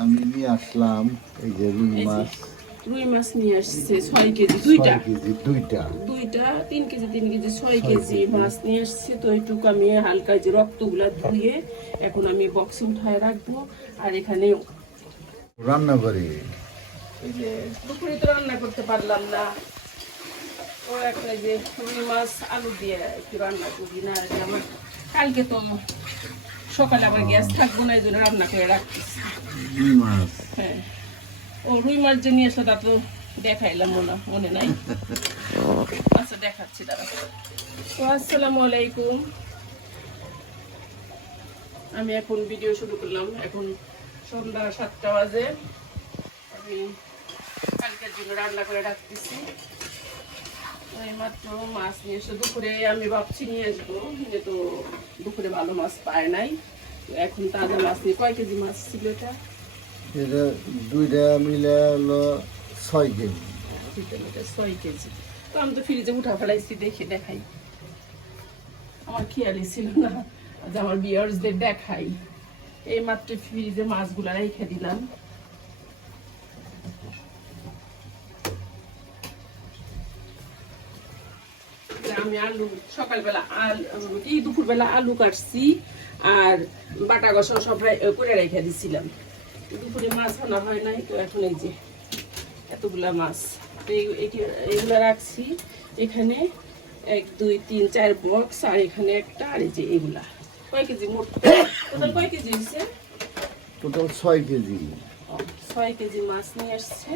আমি নিয়ে আসলাম এই যে রুই মাছ নিয়ে আসছে 6 কেজি দুইটা 3 কেজি 3 কেজি 6 কেজি মাছ নিয়ে আসছে। তো এইটুকু আমি হালকা যে রক্তগুলা ধুয়ে এখন আমি বক্সে উঠায় রাখবো। আর এখানে রান্না করি। এই যে দুপুরে তো রান্না করতে পারলাম না, ও একটা যে রুই মাছ আলু দিয়ে একটু রান্না করি না। আমার কালকে তো সকালে আবার গ্যাস থাকবো না, এই জন্য রান্না করে রাখতেছি। হ্যাঁ, ও রুই মাছ যে নিয়ে আসলো তা তো দেখাইলাম মনে নাই। আচ্ছা দেখাচ্ছি দাঁড়া। তো আসসালামু আলাইকুম, আমি এখন ভিডিও শুরু করলাম। এখন সন্ধ্যা 7টা বাজে। আমি কালকের জন্য রান্না করে রাখতেছি। এই মাত্র মাছ নিয়ে এসে দুপুরে আমি ভাবছি নিয়ে আসবো, যেহেতু দুপুরে ভালো মাছ পায় নাই। তো এখন তাজা মাছ নিয়ে কয় কেজি মাছ ছিল এটা? এটা দুইটা মিলে হলো 6 কেজি। 6 কেজি। তো আমি তো ফ্রিজে উঠা ফেলাইছি, দেখে দেখাই। আমার খেয়ালই ছিল না যে আমার ভিউয়ার্সদের দেখাই। এই মাত্র ফ্রিজে মাছগুলা রেখে দিলাম। আমি আলু সকালবেলা দুপুরবেলা আলু কাটছি আর বাটা গসন সব করে রেখে দিছিলাম। দুপুরে মাছ আনা হয় নাই, তো এখন এই যে এতগুলা মাছ এইগুলা রাখছি। এখানে 1 2 3 4 বক্স, আর এখানে একটা, আর এই যে এগুলা কয় কেজি মোট টোটাল কয় কেজি হয়েছে? Total 6 KG. 6 কেজি মাছ নিয়ে আসছে।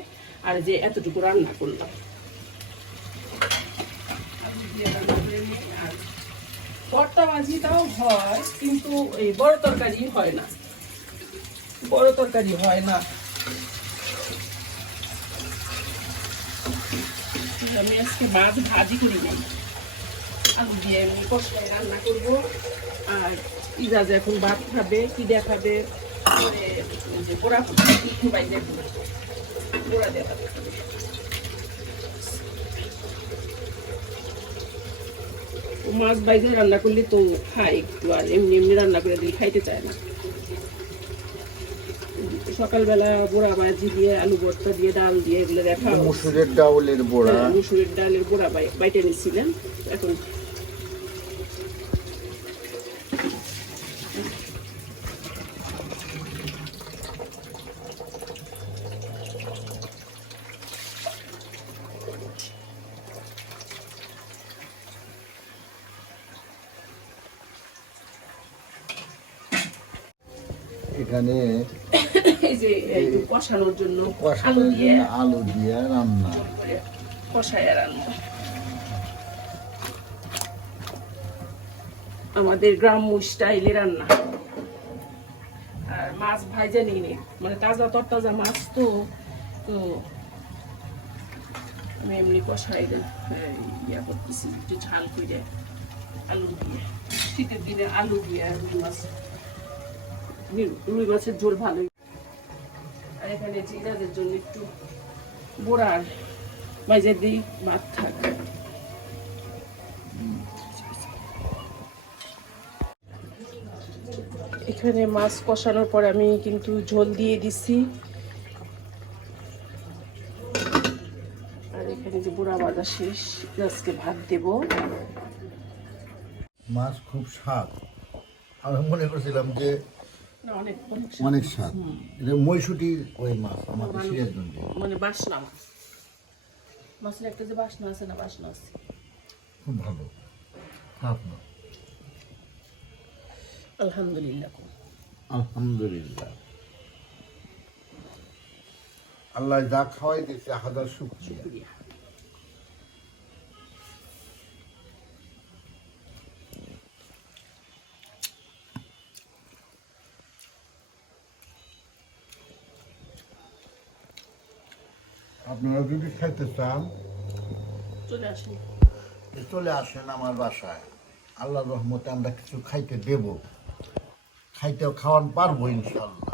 আর যে এতটুকু রান্না করলাম, ভর্তা ভাজিটাও হয় কিন্তু এই বড় তরকারি হয় না, আমি আজকে মাছ ভাজি করি নাই, আলু দিয়ে এমনি কষায় রান্না করবো। আর ইজাজ এখন ভাত খাবে, কি দেখাবে পোড়া পোড়া দেখাবে। মাছ বাইরে রান্না করলে তো খাই একটু, আর এমনি এমনি রান্না করে দিলে খাইতে চায় না। সকালবেলা বড়া ভাজি দিয়ে আলু ভর্তা দিয়ে ডাল দিয়ে এগুলো দেখা মুসুরের ডালের বড়া, মুসুরের ডালের বড়া বাইটে নিচ্ছিলেন। এখন এখানে এই যে কষানোর জন্য আলু দিয়ে রান্না কষায় রান্না। আমাদের গ্রাম্য স্টাইলে রান্না। আর মাছ ভাজা নিয়ে মানে তাজা তরতাজা মাছ তো তো আমি এমনি কষাই ইয়া করতেছি একটু ঝাল করে আলু দিয়ে। শীতের দিনে আলু দিয়ে রুই মাছের ঝোল ভালোই। আর এখানে জিরাদের জন্য একটু বড়ার বাইজে দিই, ভাত থাক। এখানে মাছ কষানোর পর আমি কিন্তু ঝোল দিয়ে দিছি। আর এখানে যে বুড়া ভাজা শেষ, আজকে ভাত দেব। মাছ খুব স্বাদ। আমি মনে করছিলাম যে অনেক স্বাদ। এটা মৈশুটি ওই মাছ আমাদের সিরাজগঞ্জে, মানে বাসনা মাছ, মাছের একটা যে বাসনা আছে না, বাসনা আছে, খুব ভালো। খারাপ না, আলহামদুলিল্লাহ। আলহামদুলিল্লাহ, আল্লাহ যা খাওয়াই দিচ্ছে হাজার শুকরিয়া। আপনারা যদি খাইতে চান চলে আসেন আমার বাসায়। আল্লাহর রহমতে আমরা কিছু খাইতে দেব, খাওয়ান পারবো ইনশাল্লাহ।